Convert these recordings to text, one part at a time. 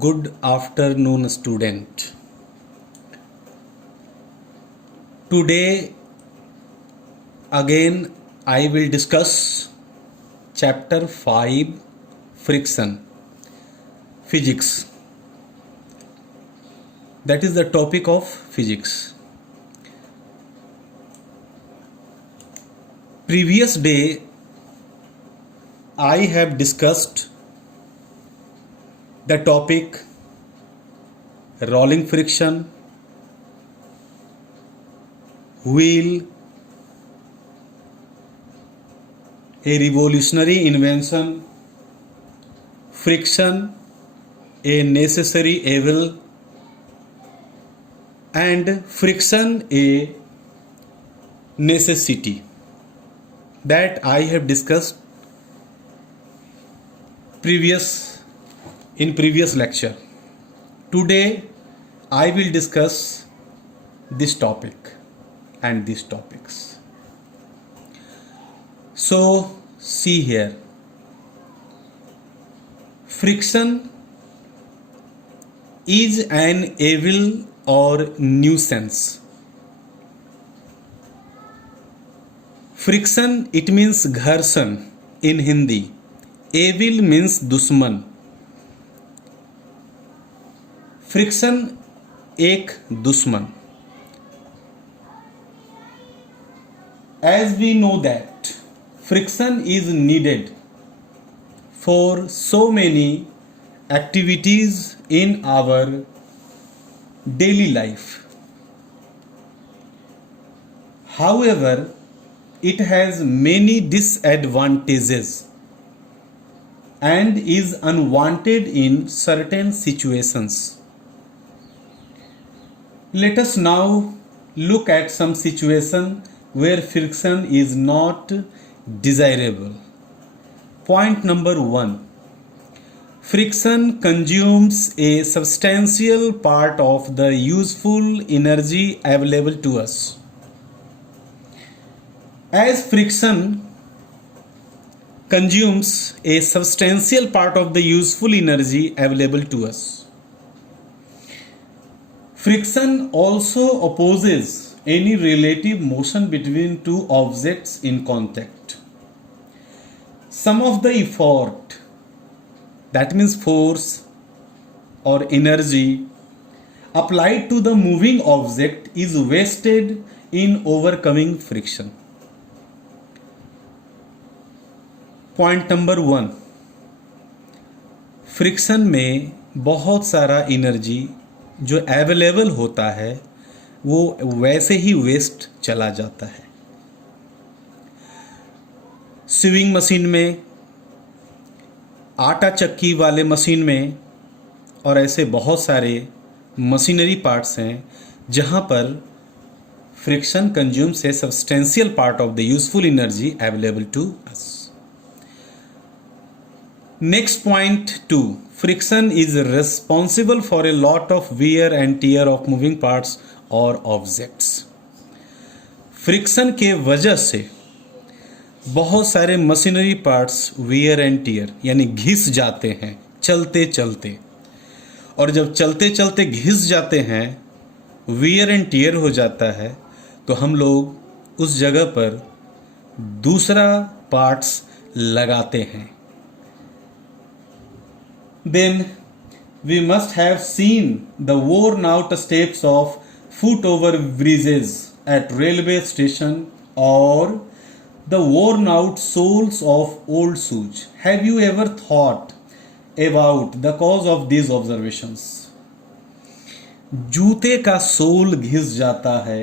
Good afternoon, student. Today, again, I will discuss chapter 5 Friction, Physics. That is the topic of physics. Previous day, I have discussed the topic rolling friction, wheel, a revolutionary invention, friction, a necessary evil, and friction, a necessity. That I have discussed in previous lecture. Today I will discuss this topic and these topics. So see here, friction is an evil or nuisance. Friction, it means घर्षण in Hindi. Evil means दुश्मन. Friction एक दुश्मन. As we know that friction is needed for so many activities in our daily life. However, it has many disadvantages and is unwanted in certain situations. Let us now look at some situation where friction is not desirable. Point number 1. Friction consumes a substantial part of the useful energy available to us. As friction consumes a substantial part of the useful energy available to us, friction also opposes any relative motion between two objects in contact. Some of the effort, that means force or energy, applied to the moving object is wasted in overcoming friction. Point number 1, friction में बहुत सारा energy जो available होता है वो वैसे ही waste चला जाता है. स्विंग मशीन में, आटा चक्की वाले मशीन में और ऐसे बहुत सारे मशीनरी पार्ट्स हैं जहाँ पर friction consumes a substantial part of the useful energy available to us. Next point 2. Friction is responsible for a lot of wear and tear of moving parts or objects. Friction के वजह से बहुत सारे machinery parts wear and tear यानी घिस जाते हैं चलते चलते, और जब चलते चलते घिस जाते हैं, wear and tear हो जाता है, तो हम लोग उस जगह पर दूसरा पार्ट्स लगाते हैं. Then we must have seen the worn out steps of foot over bridges at railway station or the worn out soles of old shoes. Have you ever thought about the cause of these observations? जूते का soul घिस जाता है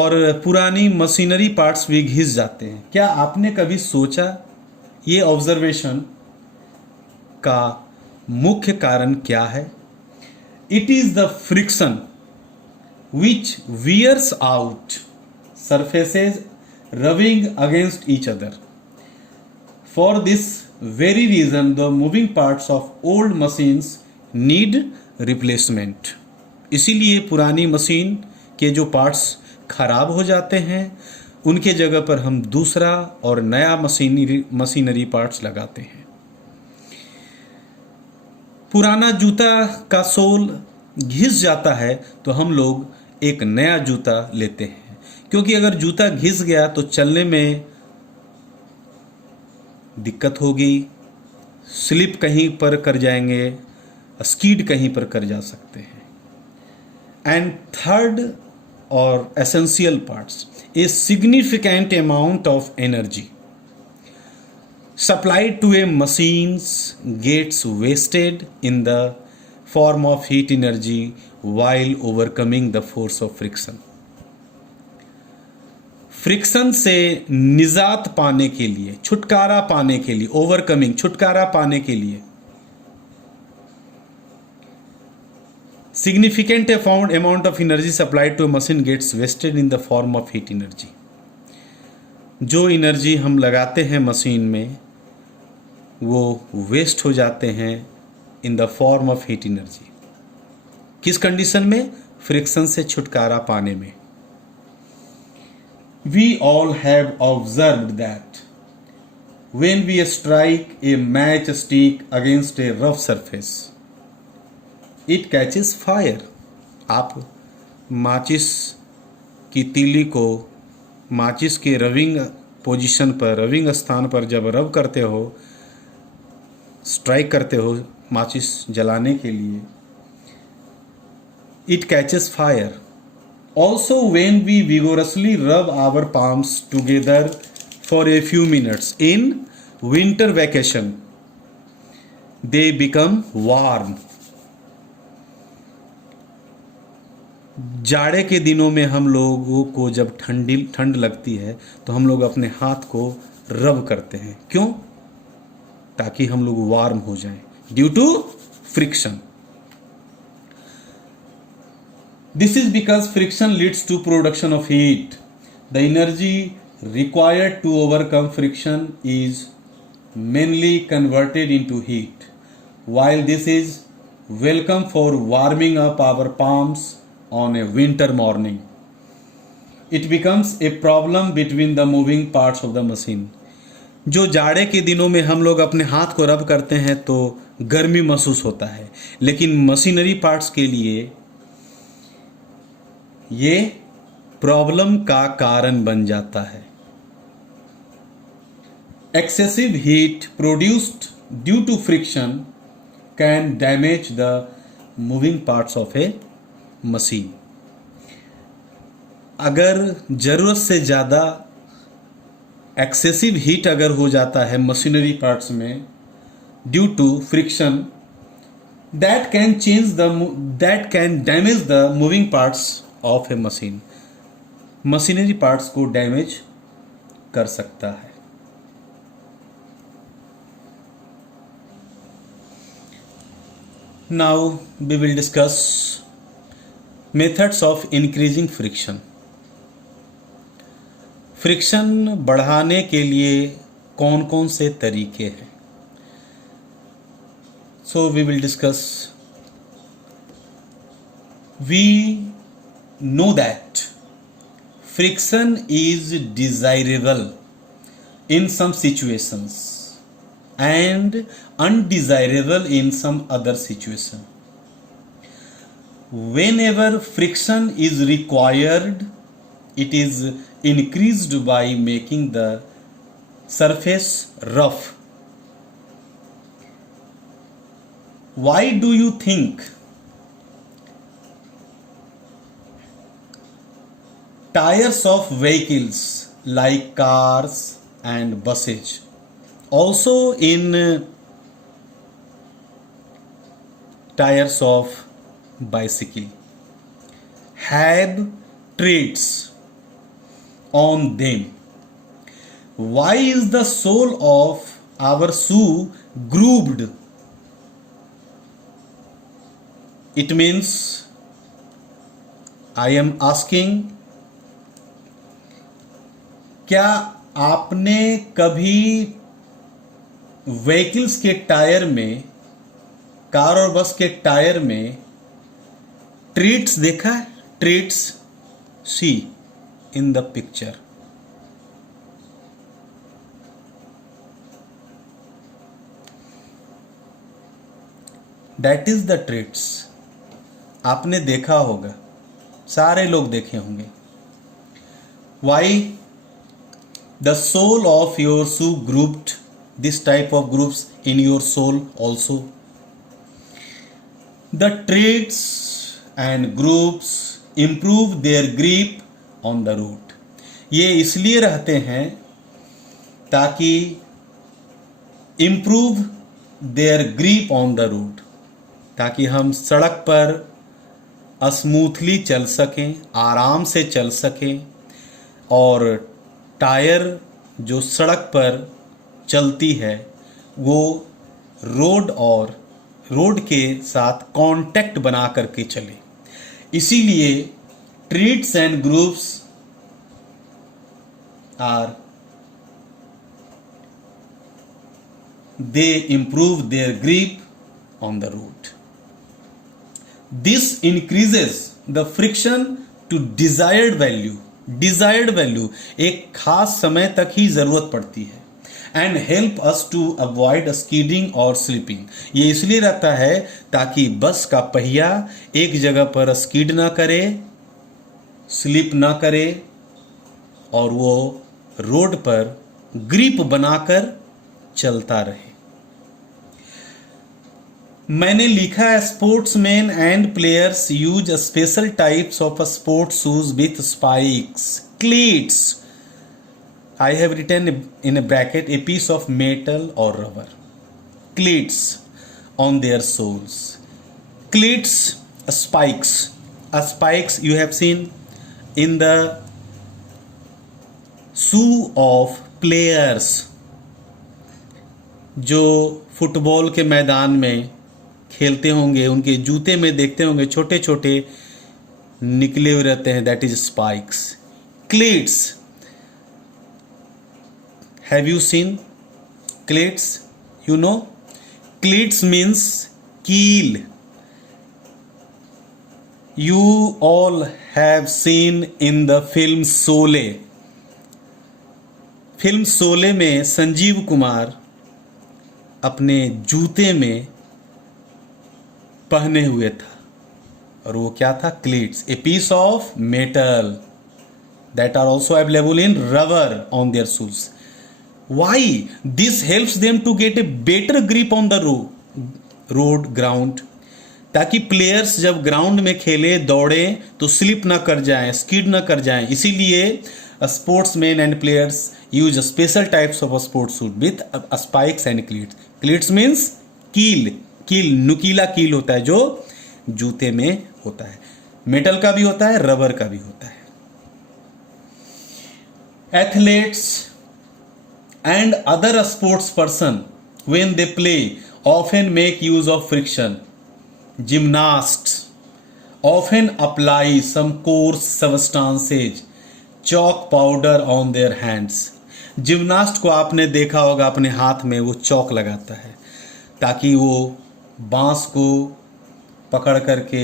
और पुरानी machinery parts भी घिस जाते हैं. क्या आपने कभी सोचा ये ऑब्जर्वेशन का मुख्य कारण क्या है? It is the friction which wears out surfaces rubbing against each other. For this very reason, the moving parts of old machines need replacement. इसीलिए पुरानी मशीन के जो पार्ट्स खराब हो जाते हैं उनके जगह पर हम दूसरा और नया मशीनरी पार्ट्स लगाते हैं. पुराना जूता का सोल घिस जाता है तो हम लोग एक नया जूता लेते हैं, क्योंकि अगर जूता घिस गया तो चलने में दिक्कत होगी, स्लिप कहीं पर कर जाएंगे, स्कीड कहीं पर कर जा सकते हैं। एंड थर्ड और essential parts, a significant amount of energy supplied to a machines gets wasted in the form of heat energy while overcoming the force of friction. Friction से निजात पाने के लिए, छुटकारा पाने के लिए, ओवरकमिंग, छुटकारा पाने के लिए significant amount of energy supplied to a machine gets wasted in the form of heat energy. जो एनर्जी हम लगाते हैं मशीन में वो वेस्ट हो जाते हैं in the form of heat energy. किस कंडीशन में? फ्रिक्शन से छुटकारा पाने में। We all have observed that when we strike a match stick against a rough surface it catches fire. आप माचिस की तीली को माचिस के रविंग पोजीशन पर, रविंग स्थान पर जब रब करते हो, स्ट्राइक करते हो माचिस जलाने के लिए, it catches fire. Also when we vigorously rub our palms together for a few minutes in winter vacation they become warm. जाड़े के दिनों में हम लोगों को जब ठंड लगती है तो हम लोग अपने हाथ को रब करते हैं। क्यों? ताकि हम लोग वार्म हो जाएं, due to friction. This is because friction leads to production of heat. The energy required to overcome friction is mainly converted into heat, while this is welcome for warming up our palms on a winter morning. It becomes a problem between the moving parts of the machine. जो जाड़े के दिनों में हम लोग अपने हाथ को रब करते हैं तो गर्मी महसूस होता है, लेकिन मशीनरी पार्ट्स के लिए ये प्रॉब्लम का कारण बन जाता है। Excessive heat produced due to friction can damage the moving parts of a machine. अगर ज़रूरत से ज़्यादा एक्सेसिव हीट अगर हो जाता है मशीनरी पार्ट्स में due to friction, that can damage the moving parts of a machine. Machinery parts को डैमेज कर सकता है। Now we will discuss methods of increasing friction. Friction बढ़ाने के लिए कौन कौन से तरीके हैं? So we will discuss. We know that friction is desirable in some situations and undesirable in some other situation. Whenever friction is required, it is increased by making the surface rough. Why do you think tires of vehicles like cars and buses, also in tires of bicycle, have treads on them? Why is the sole of our shoe grooved? It means I am asking, क्या आपने कभी vehicles के tyre में, car और बस के tyre में treats देखा है? Treats, see in the picture. That is the treads. आपने देखा होगा, सारे लोग देखे होंगे। Why the sole of your shoe grouped this type of groups in your sole also. The treads and groups improve their grip on the road. ये इसलिए रहते हैं ताकि improve their grip on the road, ताकि हम सड़क पर smoothly चल सकें, आराम से चल सकें, और टायर जो सड़क पर चलती है वो रोड के साथ कांटेक्ट बना करके चले। इसीलिए treats and groups they improve their grip on the road. This increases the friction to desired value. Desired value एक खास समय तक ही जरूरत पड़ती है। And help us to avoid skidding और slipping. ये इसलिए रहता है ताकि बस का पहिया एक जगह पर स्कीड ना करे, स्लिप ना करे, और वो रोड पर ग्रिप बनाकर चलता रहे। मैंने लिखा है sportsman and players use special types of sports shoes with spikes, cleats. I have written in a bracket a piece of metal और rubber, cleats on their soles. Cleats, spikes. Spikes you have seen in the shoe of players, जो football के मैदान में खेलते होंगे, उनके जूते में देखते होंगे छोटे छोटे निकले हुए रहते हैं, that is spikes. Cleats, have you seen cleats? You know cleats means कील। You all have seen in the film Sholay. Film Sholay में संजीव कुमार अपने जूते में पहने हुए था, और वो क्या था? Cleats, a piece of metal that are also available in rubber on their shoes. Why? This helps them to get a better grip on the road ground, ताकि प्लेयर्स जब ग्राउंड में खेले, दौड़े, तो स्लिप ना कर जाएं, स्किड ना कर जाएं। इसीलिए sportsman and players use special types of sports shoes with spikes and cleats. Cleats means कील, नुकीला कील होता है जो जूते में होता है। मेटल का भी होता है, रबर का भी होता है। Athletes and other sports person when they play often make use of friction. Gymnasts often apply some coarse substances, chalk powder on their hands. Gymnast को आपने देखा होगा अपने हाथ में वो चौक लगाता है ताकि वो बांस को पकड़ करके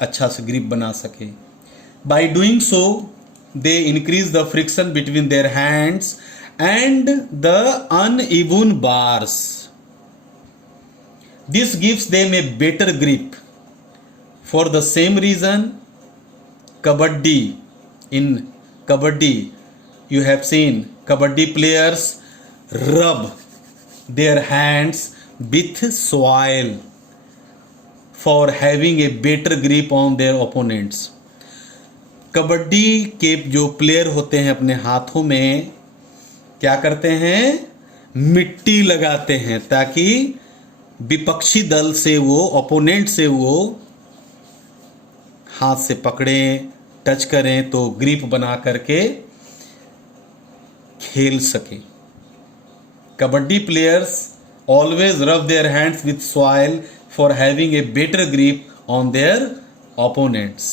अच्छा से ग्रिप बना सके। By doing so, they increase the friction between their hands and the uneven bars. This gives them a better grip. For the same reason, in kabaddi, you have seen kabaddi players rub their hands with soil for having a better grip on their opponents. Kabaddi के जो player होते हैं अपने हाथों में क्या करते हैं? मिट्टी लगाते हैं ताकि विपक्षी दल से वो, ओपोनेंट से वो हाथ से पकड़ें, टच करें तो ग्रिप बना करके खेल सके। कबड्डी प्लेयर्स ऑलवेज रब their hands with soil for having a better grip on their opponents.